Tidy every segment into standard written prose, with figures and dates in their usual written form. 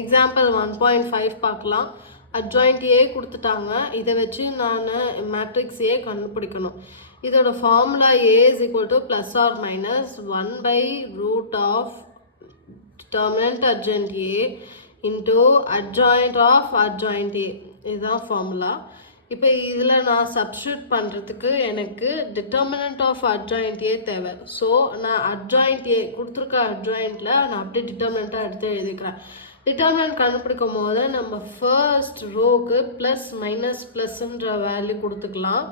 Example 1.5 பார்க்கலாம். Adjoint A கொடுத்துட்டாங்க. இதை வச்சு நான் மேட்ரிக்ஸ் ஏ கண்டுபிடிக்கணும். இதோட formula A is equal to plus or minus 1/root of determinant adjoint A into adjoint of adjoint A. இதுதான் ஃபார்முலா. இப்போ இதில் நான் சப்ஸ்டியூட் பண்ணுறதுக்கு எனக்கு டிட்டர்மினன்ட் ஆஃப் அட்ஜாயிண்ட் ஏ தேவை. ஸோ நான் அட்ஜாயிண்ட் ஏ கொடுத்துருக்க அட்ஜாயிண்ட்டில் நான் அப்படியே டிட்டர்மினண்ட்டாக எடுத்து எழுதிக்கிறேன். டிட்டர்மினன்ட் கண்டுபிடிக்கும் போது நம்ம ஃபர்ஸ்ட் ரோக்கு ப்ளஸ் மைனஸ் ப்ளஸ்ன்ற வேல்யூ கொடுத்துக்கலாம்.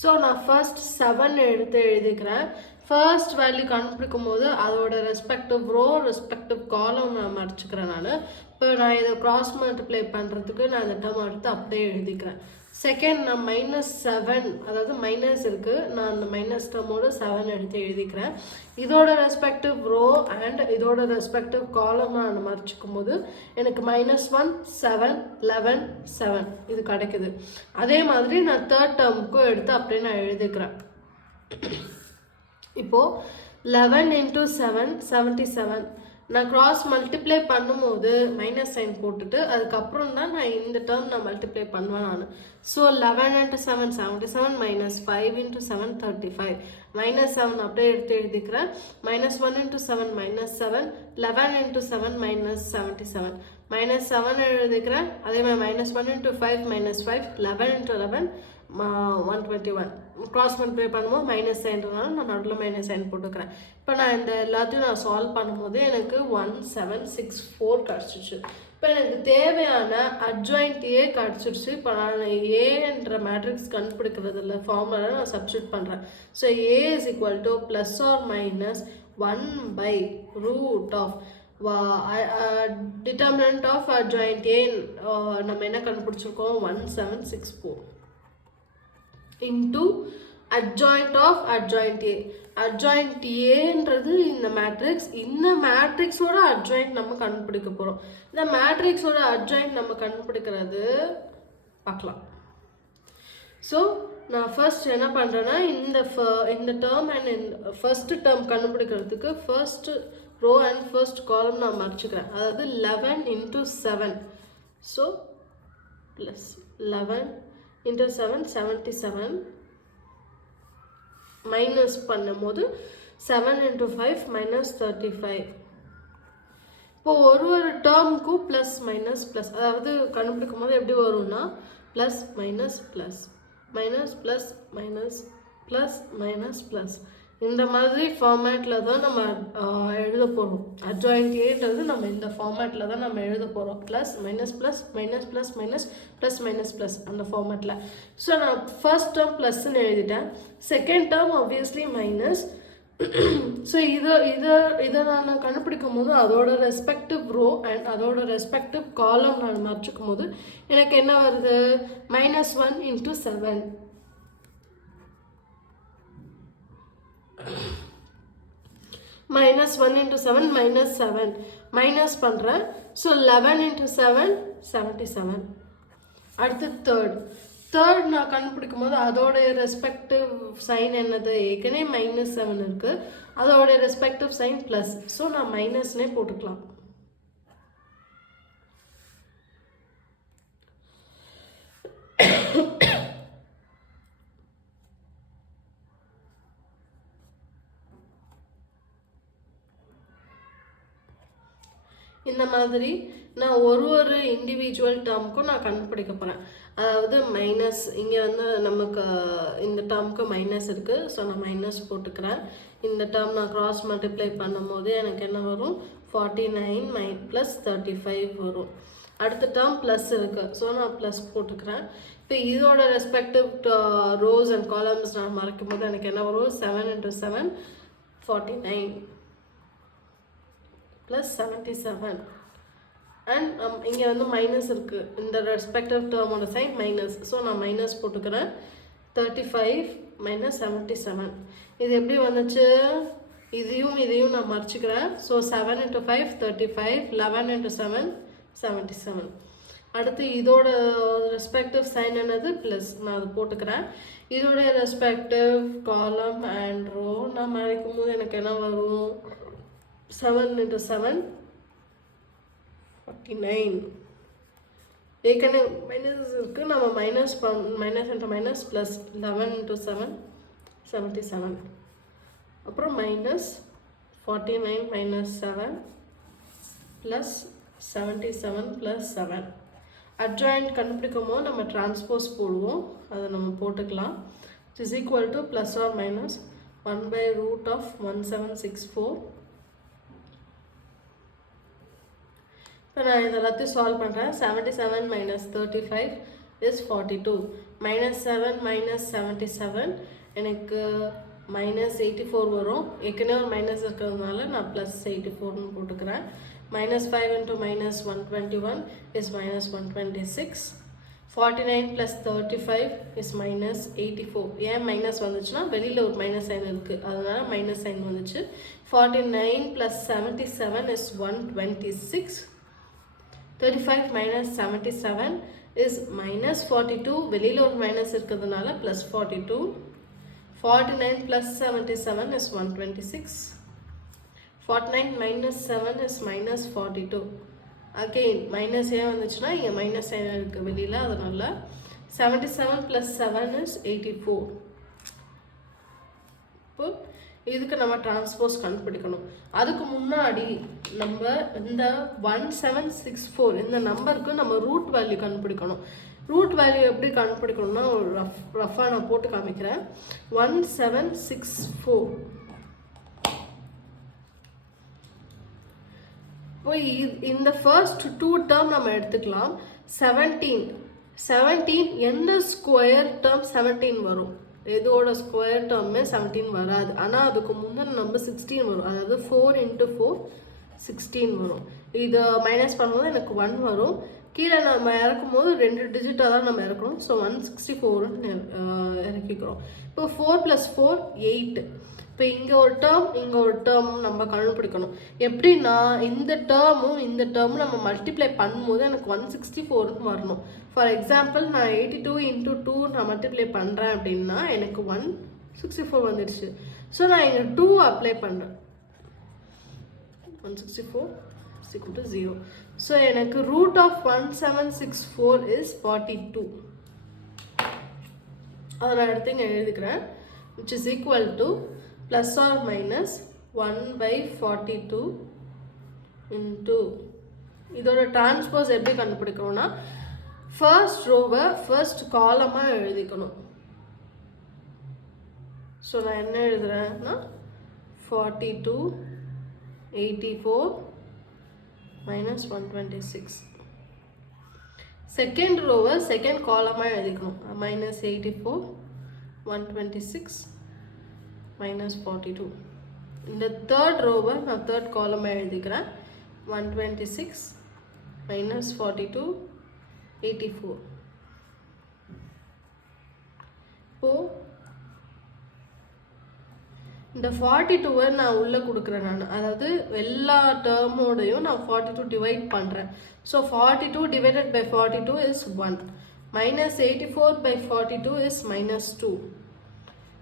ஸோ நான் ஃபர்ஸ்ட் 7 எடுத்து எழுதிக்கிறேன். ஃபர்ஸ்ட் வேல்யூ கண்டுபிடிக்கும் போது அதோட ரெஸ்பெக்டிவ் ரோ ரெஸ்பெக்டிவ் காலம் நான் மடிச்சுக்கிறேன். இப்போ நான் இதை கிராஸ் மல்டிப்ளை பண்ணுறதுக்கு நான் இந்த டேர்ம் எடுத்து அப்படியே எழுதிக்கிறேன். செகண்ட் நான் -7, அதாவது மைனஸ் இருக்குது, நான் அந்த மைனஸ் டேர்மோட 7 எடுத்து எழுதிக்கிறேன். இதோட ரெஸ்பெக்டிவ் ரோ அண்ட் இதோட ரெஸ்பெக்டிவ் காலம் நான் மறைச்சிக்கும் போது எனக்கு -1 7 11 7 இது கிடைக்குது. அதே மாதிரி நான் தேர்ட் டேர்முக்கும் எடுத்து அப்படியே நான் எழுதிக்கிறேன். இப்போது 11 × 7 77. நான் கிராஸ் மல்டிப்ளை பண்ணும்போது மைனஸ் சைன் போட்டுட்டு அதுக்கப்புறம் தான் நான் இந்த டேர்ம் நான் மல்டிப்ளை பண்ணுவேன் நான். ஸோ 11 × 7 77 -5 × 7 35. -7 அப்படியே எடுத்து எழுதிக்கிறேன். -1 × 7 -7 11 × 7 -77 -7 எழுதிக்கிறேன். அதே மாதிரி -1 × 5 -5 11 × 11 121. கிராஸ் மல்டிப்ளை பண்ணும்போது மைனஸ் சைன்றதுனால நான் நடுவில் மைனஸ் சைன் போட்டுக்கிறேன். இப்போ நான் இந்த எல்லாத்தையும் நான் சால்வ் பண்ணும்போது எனக்கு 1764 கிடச்சிச்சு. இப்போ எனக்கு தேவையான அட்ஜாயிண்ட் ஏ கிடச்சிருச்சு. இப்போ நான் ஏன்ற மேட்ரிக்ஸ் கண்டுபிடிக்கிறதுல ஃபார்முலா நான் சப்ஸ்டியூட் பண்ணுறேன். So A is equal to plus or minus 1/root of determinant of adjoint A நம்ம என்ன கண்டுபிடிச்சிருக்கோம் 1764 into adjoint of adjoint A. adjoint Aன்றது இந்த மேட்ரிக்ஸ். இந்த மேட்ரிக்ஸோட adjoint நம்ம கண்டுபிடிக்க போகிறோம். இந்த மேட்ரிக்ஸோட adjoint நம்ம கண்டுபிடிக்கிறது பார்க்கலாம். ஸோ நான் ஃபர்ஸ்ட் என்ன பண்ணுறேன்னா இந்த டேர்ம் அண்ட் ஃபர்ஸ்ட் டேர்ம் கண்டுபிடிக்கிறதுக்கு first row and first column நான் மறைச்சிக்கிறேன். அதாவது 11 × 7. ஸோ ப்ளஸ் 11 × 7 77 மைனஸ் பண்ணும்போது 7 × 5 -35. இப்போ ஒரு டேர்முக்கும் ப்ளஸ் மைனஸ் ப்ளஸ், அதாவது கண்டுபிடிக்கும் போது எப்படி வரும்னா plus minus plus minus plus minus plus minus plus இந்த மாதிரி ஃபார்மேட்டில் தான் நம்ம எழுத போகிறோம். அட்ஜாயிண்ட் ஏன்றது நம்ம இந்த ஃபார்மேட்டில் தான் நம்ம எழுத போகிறோம். Plus minus plus minus plus minus plus minus plus அந்த ஃபார்மேட்டில். ஸோ நான் ஃபர்ஸ்ட் டேர்ம் ப்ளஸ்ன்னு எழுதிட்டேன். Second term obviously minus. So இதை நான் கண்டுபிடிக்கும் போது அதோட ரெஸ்பெக்டிவ் ரோ அண்ட் அதோட ரெஸ்பெக்டிவ் காலம் நான் மறைச்சிக்கும் போது எனக்கு என்ன வருது -1 × 7 -1 × 7 -7 மைனஸ் பண்ணுறேன். ஸோ 11 × 7 77. அடுத்து தேர்ட் நான் கண்டுபிடிக்கும் போது அதோடைய ரெஸ்பெக்டிவ் சைன் என்னது ஏற்கனவே -7 இருக்குது, அதோடைய ரெஸ்பெக்டிவ் சைன் ப்ளஸ். ஸோ நான் மைனஸ்னே போட்டுக்கலாம். இந்த மாதிரி நான் ஒரு இண்டிவிஜுவல் டேர்முக்கும் நான் கண்டுபிடிக்க போகிறேன். அதாவது மைனஸ் இங்கே நமக்கு இந்த டேர்முக்கு மைனஸ் இருக்குது. ஸோ நான் மைனஸ் போட்டுக்கிறேன். இந்த டேர்ம் நான் கிராஸ் மல்டிப்ளை பண்ணும்போது எனக்கு என்ன வரும் 49 + 35 வரும். அடுத்த டேர்ம் ப்ளஸ் இருக்குது. ஸோ நான் ப்ளஸ் போட்டுக்கிறேன். இப்போ இதோட ரெஸ்பெக்டிவ் ரோஸ் அண்ட் காலம்ஸ் நான் மறைக்கும் போது எனக்கு என்ன வரும் 7 × 7 49 + 77. அண்ட் இங்கே மைனஸ் இருக்குது. இந்த ரெஸ்பெக்டிவ் டேர்மோட சைன் மைனஸ். ஸோ நான் மைனஸ் போட்டுக்கிறேன். 35 - 77. இது எப்படி வந்துச்சு? இதையும் நான் மறைச்சிக்கிறேன். ஸோ 7 × 5 35 11 × 7 77. அடுத்து இதோட ரெஸ்பெக்டிவ் சைன் என்னது ப்ளஸ், நான் அது போட்டுக்கிறேன். இதோட ரெஸ்பெக்டிவ் காலம் அண்ட் ரோ நான் மறைக்கும் போது எனக்கு என்ன வரும் 7 × 7 49. ஏற்கனவே மைனஸ் இருக்குது, நம்ம minus into minus plus 11 into 7 77. அப்புறம் minus 49 minus 7 plus 77 plus 7. adjoint கண்டுபிடிக்கும் போது நம்ம டிரான்ஸ்போஸ் போடுவோம், அதை நம்ம போட்டுக்கலாம். It is equal to plus or minus 1 by root of 1764. இப்போ நான் இதை எல்லாத்தையும் சால்வ் பண்ணுறேன். 77 minus 35 is 42. minus 7 minus 77 எனக்கு minus 84 வரும். ஏற்கனவே ஒரு மைனஸ் இருக்கிறதுனால நான் plus 84ன்னு போட்டுக்கிறேன். minus 5 into minus 121 is minus 126. 49 plus 35 is minus 84. ஏன் மைனஸ் வந்துச்சுன்னா வெளியில் ஒரு மைனஸ் சைன் இருக்குது, அதனால மைனஸ் சைன் வந்துச்சு. 49 plus 77 is 126. 35 minus 77 is minus 42. வெளியில் ஒரு மைனஸ் இருக்கிறதுனால plus 42. 49 plus 77 is 126. 49 minus 7 is minus 42. Again minus ஏன் வந்துச்சுன்னா இங்கே மைனஸ் சைன் இருக்குது வெளியில், அதனால 77 plus 7 is 84. இப்போ இதுக்கு நம்ம டிரான்ஸ்போஸ் கண்டுபிடிக்கணும். அதுக்கு முன்னாடி நம்ம இந்த 1764 இந்த நம்பருக்கு நம்ம ரூட் வேல்யூ கண்டுபிடிக்கணும். ரூட் வேல்யூ எப்படி கண்டுபிடிக்கணும்னா ஒரு ரஃபாக நான் போட்டு காமிக்கிறேன். 1764 இப்போ இந்த ஃபர்ஸ்ட் 2 டேர்ம் நம்ம எடுத்துக்கலாம். 17 எந்த ஸ்கொயர் டேர்ம் 17 வரும்? எதோட ஸ்கொயர் டேர்மே 17 வராது. ஆனால் அதுக்கு முந்தின நம்பர் 16 வரும். அதாவது 4 into 4 16 வரும். இதை மைனஸ் பண்ணும்போது எனக்கு 1 வரும். கீழே நம்ம இறக்கும் போது 2 டிஜிட்டாக தான் நம்ம இறக்கணும். ஸோ 164ன்னு இறக்கிக்கிறோம். இப்போ 4 plus 4 8. இப்போ இங்கே ஒரு டேர்ம் இங்கே ஒரு டேர்ம் நம்ம கண்டுபிடிக்கணும். எப்படின்னா இந்த டேர்மும் நம்ம மல்டிப்ளை பண்ணும்போது எனக்கு 164ன்னு வரணும். ஃபார் எக்ஸாம்பிள் நான் 82 into 2 நான் மல்டிப்ளை பண்ணுறேன் அப்படின்னா எனக்கு 164 வந்துடுச்சு. ஸோ நான் இங்கே 2 அப்ளை பண்ணுறேன். 164 is equal to 0. ஸோ எனக்கு ரூட் ஆஃப் 1764 is 42. அதை நான் எடுத்து இங்கே எழுதிக்கிறேன். which is equal to plus or minus 1 by 42 into இதோட டிரான்ஸ்போஸ் எப்படி கண்டுபிடிக்கணும்னா ஃபர்ஸ்ட் ரோவை ஃபர்ஸ்ட் காலமாக எழுதிக்கணும். ஸோ நான் என்ன எழுதுறேன்னா 42 84 minus 126. செகண்ட் ரோவை செகண்ட் காலமாக எழுதிக்கணும். minus 84 126 minus 42. இந்த தேர்ட் ரோவை நான் தேர்ட் காலமாக எழுதிக்கிறேன். 126 minus 42 84. இப்போது இந்த 42வை நான் உள்ளே கொடுக்குறேன். அதாவது எல்லா டேர்மோடையும் நான் 42 டிவைட் பண்ணுறேன். So 42 divided by 42 is 1. minus 84 by 42 is minus 2.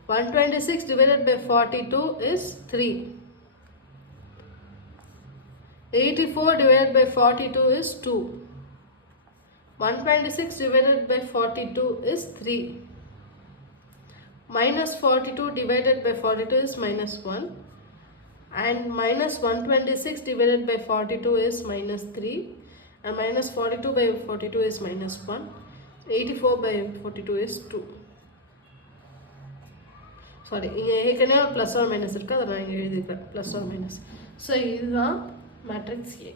126 divided by 42 is 3. 84 divided by 42 is 2. 126 divided by 42 is 3. Minus 42 divided by 42 is minus 1. And minus 126 divided by 42 is minus 3. And minus 42 by 42 is minus 1. 84 by 42 is 2. Sorry, இங்கே ஏற்கனவே plus or minus இருக்குது, அதை நான் இங்கே எழுதிக்கிறேன் plus or minus. So இதுதான் matrix A.